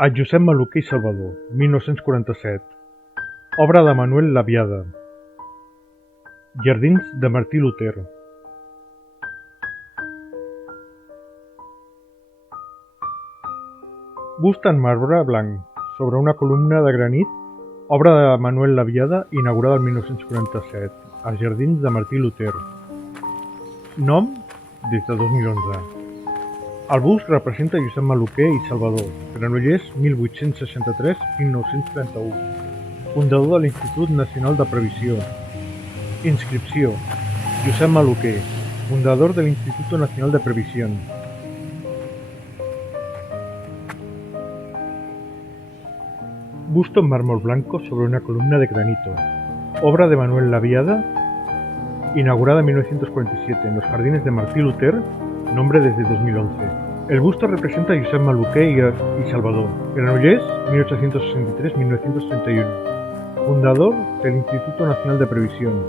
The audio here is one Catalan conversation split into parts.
A Josep Maluquer i Salvador, 1947. Obra de Manuel Labiada. Jardins de Martí Luter. Bust en marbre blanc, sobre una columna de granit, obra de Manuel Labiada, inaugurada el 1947, als Jardins de Martí Luter. Nom, des de 2011. El bust representa Josep Maluquer i Salvador, Granollers 1863-1931, fundador de l'Institut Nacional de Previsió. Inscripció: Josep Maluquer, fundador del Instituto Nacional de Previsión. Busto en mármol blanco sobre una columna de granito, obra de Manuel Labiada, inaugurada en 1947 en los Jardines de Martí Luter, nombre desde 2011. El busto representa a Josep Maluquer y Salvador, Granollers 1863-1931, fundador del Instituto Nacional de Previsión.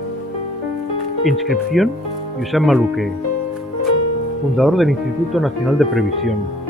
Inscripción: Josep Maluquer, fundador del Instituto Nacional de Previsión.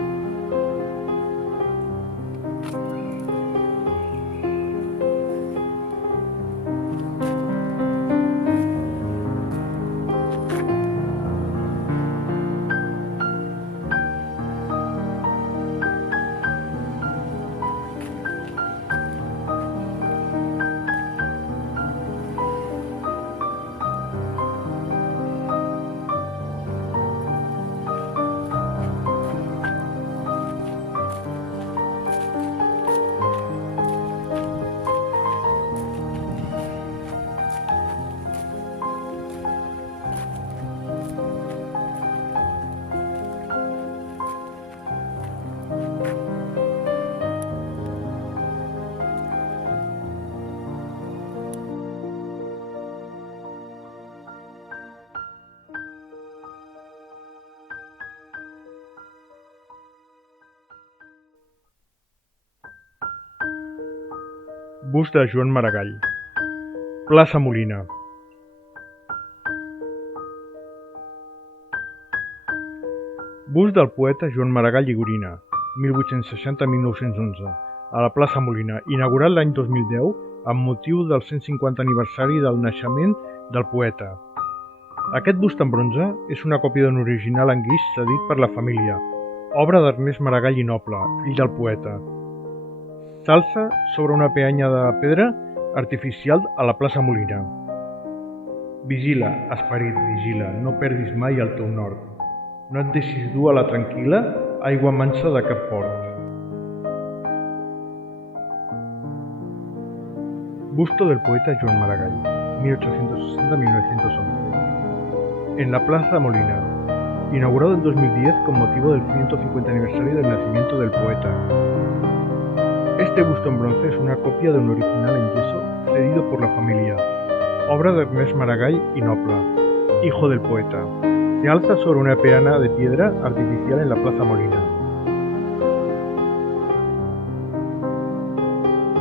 Bust de Joan Maragall. Plaça Molina. Bust del poeta Joan Maragall i Gorina, 1860-1911, a la plaça Molina, inaugurat l'any 2010 amb motiu del 150 aniversari del naixement del poeta. Aquest bust en bronze és una còpia d'un original en guix cedit per la família, obra d'Ernest Maragall i Noble, fill del poeta. S'alça sobre una peanya de pedra artificial a la plaça Molina. Vigila, esperit, vigila, no perdis mai el teu nord. No et deixis dur a la tranquil·la aigua mansa de cap port. Busto del poeta Joan Maragall, 1860-1911. En la plaza Molina, inaugurado en 2010 con motivo del 150 aniversario del nacimiento del poeta. Este busto en bronce es una copia de un original en yeso cedido por la familia, obra de Ernest Maragall y Noble, hijo del poeta. Se alza sobre una peana de piedra artificial en la plaza Molina.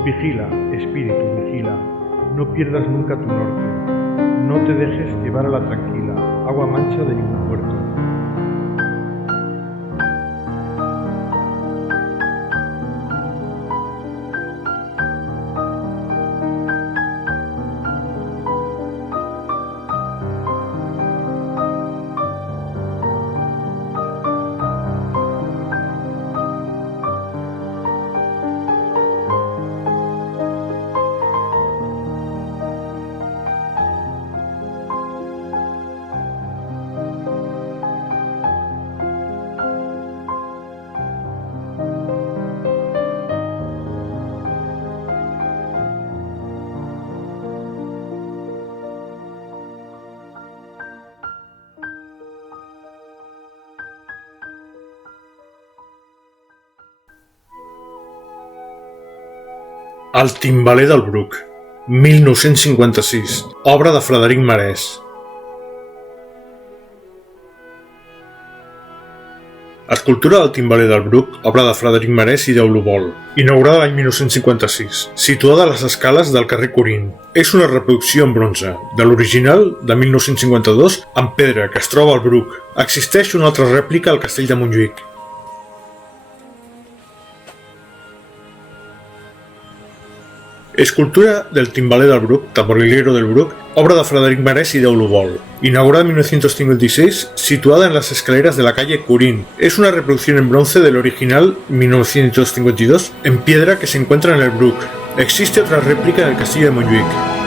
Vigila, espíritu, vigila, no pierdas nunca tu norte, no te dejes llevar a la tranquila, agua mancha de ningún puerto. El timbaler del Bruc, 1956, obra de Frederic Marès. Escultura del timbaler del Bruc, obra de Frederic Marès i d'Eulobol, inaugurada l'any 1956, situada a les escales del carrer Corint. És una reproducció en bronze, de l'original de 1952 en pedra que es troba al Bruc. Existeix una altra rèplica al castell de Montjuïc. Escultura del Timbaler del Bruc, Tamborilero del Bruc, obra de Frederic Marès y de Olubol. Inaugurada en 1956, situada en las escaleras de la calle Curín. Es una reproducción en bronce del original 1952 en piedra que se encuentra en el Bruc. Existe otra réplica en el castillo de Montjuïc.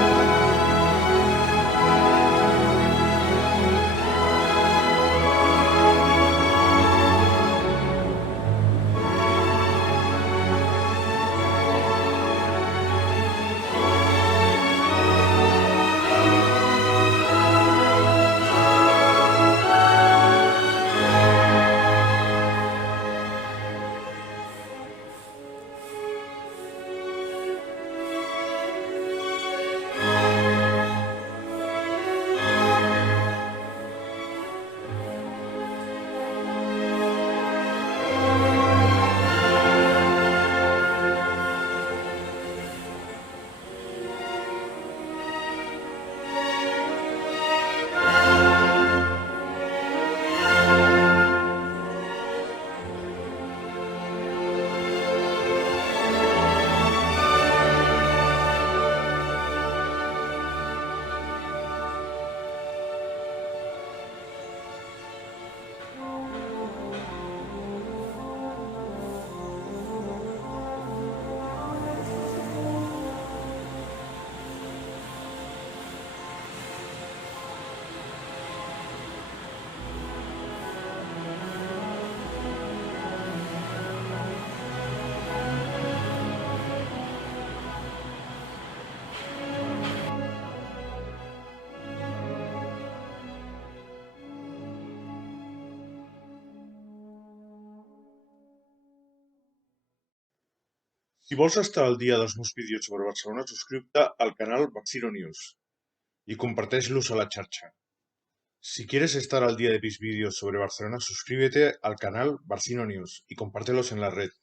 Si vols estar al dia dels meus vídeos sobre Barcelona, subscriu-te al canal Barcino News y comparteix-los a la xarxa. Si quieres estar al día de mis vídeos sobre Barcelona, suscríbete al canal Barcino News y compártelos en la red.